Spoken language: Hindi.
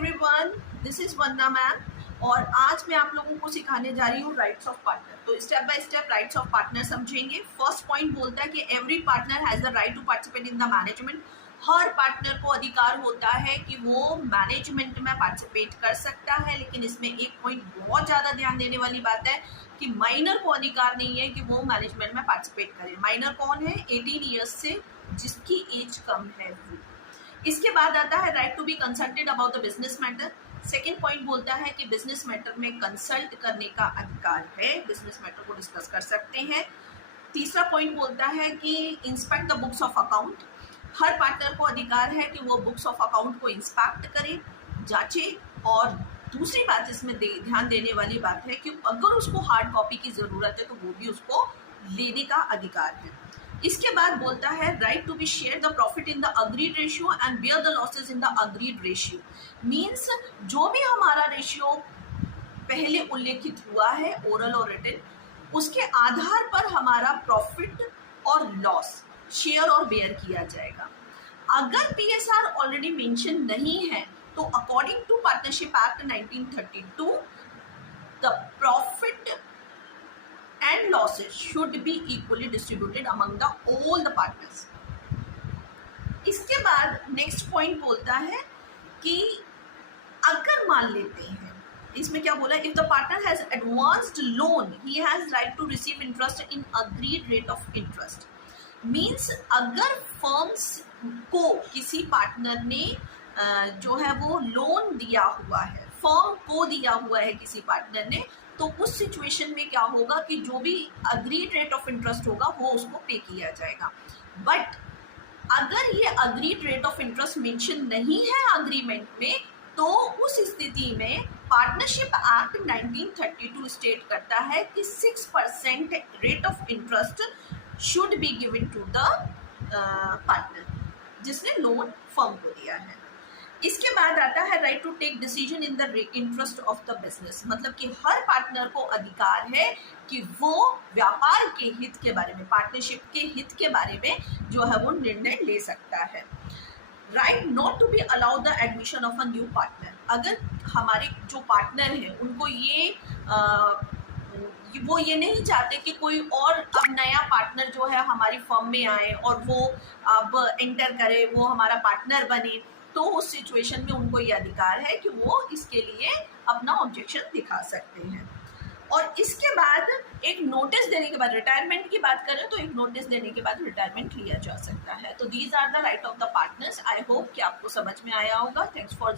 Everyone, this is Vandana ma'am और आज मैं आप लोगों को सिखाने जा रही हूँ राइट्स ऑफ पार्टनर। तो step by step rights of partner समझेंगे। फर्स्ट पॉइंट बोलता है कि every partner has the right to participate in the management. हर पार्टनर को अधिकार होता है कि वो मैनेजमेंट में पार्टिसिपेट कर सकता है, लेकिन इसमें एक पॉइंट बहुत ज़्यादा ध्यान देने वाली बात है कि माइनर को अधिकार नहीं है कि वो मैनेजमेंट में पार्टिसिपेट करे। माइनर कौन है? 18 ईयर्स से जिसकी एज कम है वो। इसके बाद आता है right to be consulted about the business matter. Second point बोलता है कि बिजनेस मैटर में कंसल्ट करने का अधिकार है, बिजनेस मैटर को डिस्कस कर सकते हैं। तीसरा पॉइंट बोलता है कि inspect the books of account. Her partner को अधिकार है कि वो बुक्स ऑफ अकाउंट को इंस्पेक्ट करे, जांचे। और दूसरी बात इसमें ध्यान देने वाली बात है कि अगर उसको हार्ड कॉपी की ज़रूरत है तो वो भी उसको लेने का अधिकार है। इसके बाद बोलता है right to be share the profit in the agreed ratio and bear the losses in the agreed ratio. Means जो भी हमारा रेशियो पहले उल्लेखित हुआ है ओरल और रिटन, उसके आधार पर हमारा प्रॉफिट और लॉस शेयर और बेयर किया जाएगा। अगर पीएसआर ऑलरेडी मेंशन नहीं है तो according to partnership act 1932 the profit and losses should be equally distributed among the all the partners। इसके बाद नेक्स्ट पॉइंट बोलता है कि अगर मान लेते हैं, इसमें क्या बोला, if the partner has advanced loan he has right to receive interest in agreed rate of interest. Means अगर फर्म्स को किसी पार्टनर ने जो है वो लोन दिया हुआ है, फर्म को दिया हुआ है किसी पार्टनर ने, तो उस सिचुएशन में क्या होगा कि जो भी अग्रीड रेट ऑफ इंटरेस्ट होगा वो उसको पे किया जाएगा। बट अगर ये agreed rate of interest mention नहीं है अग्रीमेंट में, तो उस स्थिति में पार्टनरशिप एक्ट 1932 स्टेट करता है कि 6% rate of interest should be given to the partner जिसने लोन फर्म को दिया है। इसके बाद आता है right to take decision in the interest of the business. मतलब कि हर पार्टनर को अधिकार है कि वो व्यापार के हित के बारे में, पार्टनरशिप के हित के बारे में जो है वो निर्णय ले सकता है। Right not to be allow the admission of a new partner. अगर हमारे जो पार्टनर है उनको वो ये नहीं चाहते कि कोई और अब नया पार्टनर जो है हमारी फर्म में आए और वो अब एंटर करे, वो हमारा पार्टनर बने, तो उस सिचुएशन में उनको ये अधिकार है कि वो इसके लिए अपना ऑब्जेक्शन दिखा सकते हैं। और इसके बाद एक नोटिस देने के बाद, रिटायरमेंट की बात करें तो एक नोटिस देने के बाद रिटायरमेंट लिया जा सकता है। तो these are the right of the partners. I hope कि आपको समझ में आया होगा। Thanks for